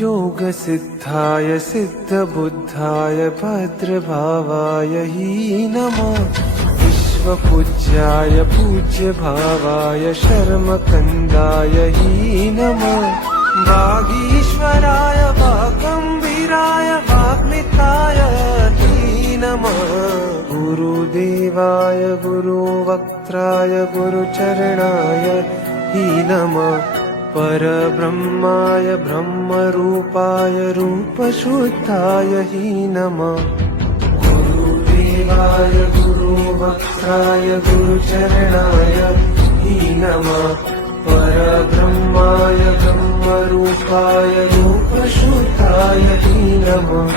योगसिद्धाय सिद्धबुद्धाय भद्रभावाय हि नमः। विश्वपूज्याय पूज्यभावाय शर्मकन्दाय हि नमः। वागीश्वराय वागम्भीराय वाग्मिताय हि नमः। गुरुदेवाय गुरुवक्त्राय गुरुचरणाय हि नमः। परब्रह्माय ब्रह्मरूपाय रूपशुद्धाय हि नमः। गुरुदेवाय गुरुवक्त्राय गुरुचरणाय हि नमः। परब्रह्माय ब्रह्मरूपाय रूपशुद्धाय हि नमः।